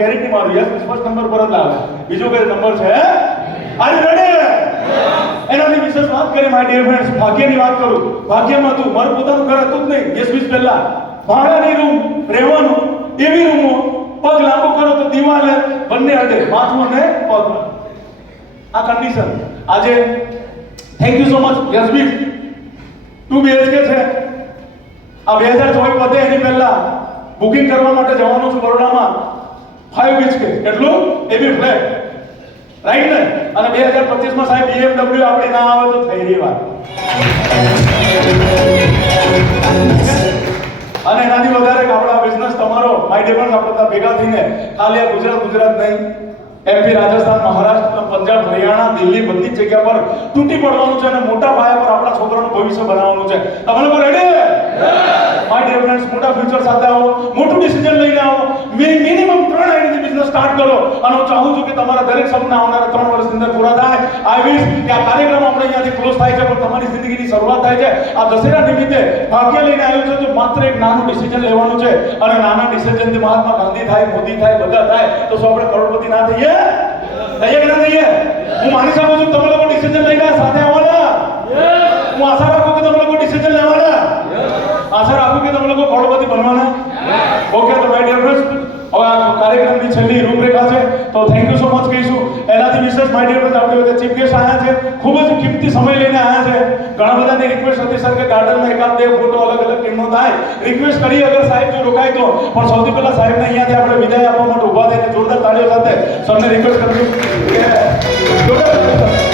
Guarantee મારું yes first number પર જ લાવે. બીજો કઈ નંબર છે? Are you ready? એનાથી વિશેષ વાત કરી માય ડિયર ફ્રેન્ડ્સ, ભાગ્યની વાત કરું. ભાગ્યમાં તું મારું પોતાનું ઘર હતું જ નહીં 10-20 પહેલા. ભાડાની રૂમ, રહેવાનું, એવી રૂમો, પગ લાંબો કરો તો દિવાલે બંને અડે, માથું અને પગ. આ કન્ડિશન. આજે થેન્ક યુ સો મચ યશબી 2 BHK છે. આ 2024 પતે એની પહેલા બુકિંગ કરવા માટે જવાનો છું બરોડામાં 5 BHK. કેટલું? એબી ફ્લેટ. રાઈટ ને? અને 2025 માં સાહેબ BMW આપણે ના આવે તો થઈ રહી વાત. અને એનાથી વધારે કે આપણા બિઝનેસ તમારો માય ડિફરન્સ આપણે ભેગા થઈને ખાલી આ ગુજરાત નહીં, MP, રાજસ્થાન, મહારાષ્ટ્ર, પંજાબ, હરિયાણા, દિલ્હી બધી જ જગ્યા પર તૂટી પડવાનું છે અને મોટા પાયા પર આપણા છોકરાનું ભવિષ્ય બનાવવાનું છે. તમે લોકો રેડી? માય ડિયર ફ્રેન્ડ્સ, મોટા ફ્યુચર સાથે આવો, મોટું ડિસિઝન લઈને આવો. મિનિમમ 3 આઈડીથી બિઝનેસ સ્ટાર્ટ કરો. અને હું ચાહું છું કે તમારા દરેક સપના આવનારા 3 વર્ષની અંદર પૂરા થાય. આઈ વિશ કે આ કાર્યક્રમ આપણે અહીંયાથી ક્લોઝ થાય છે, પણ તમારી જિંદગીની શરૂઆત થાય છે. આ દશેરા નિમિત્તે ભાગ્ય લઈને આવ્યો છે તો માત્ર એક નાનું ડિસિઝન લેવાનું છે. અને નાના ડિસિઝનથી મહાત્મા ગાંધી થાય, મોદી થાય, બધા થાય તો શું આપણે કરોડપતિ ના થઈએ? થઈએ કે ના થઈએ? હું માની શકું છું તમે લોકો ડિસિઝન લઈને સાથે આવવાના. હું આશા રાખું કે તમે લોકો ડિસિઝન લેવાના. આશા રાખું કે તમે લોકો કરોડપતિ બનવાના. ઓકે, તો માય ડિયર ફ્રેન્ડ્સ, હવે આ કાર્યક્રમની છેલ્લી રૂપરેખા છે તો થેન્ક યુ સો મચ કહીશું. એનાથી વિશેષ માય ડિયર ફ્રેન્ડ્સ, આપણી વચ્ચે ચીફ ગેસ્ટ આવ્યા છે, ખૂબ જ કિંમતી સમય લઈને આવ્યા છે. ઘણા બધાની રિક્વેસ્ટ હતી સર કે ગાર્ડનમાં એકાદ બે ફોટો અલગ અલગ ટીમનો થાય. રિક્વેસ્ટ કરી અગર સાહેબ જો રોકાય તો, પણ સૌથી પહેલા સાહેબને અહીંયાથી આપણે વિદાય આપવા માટે ઊભા થઈને જોરદાર તાળીઓ સાથે સરને રિક્વેસ્ટ કરવી કે જોરદાર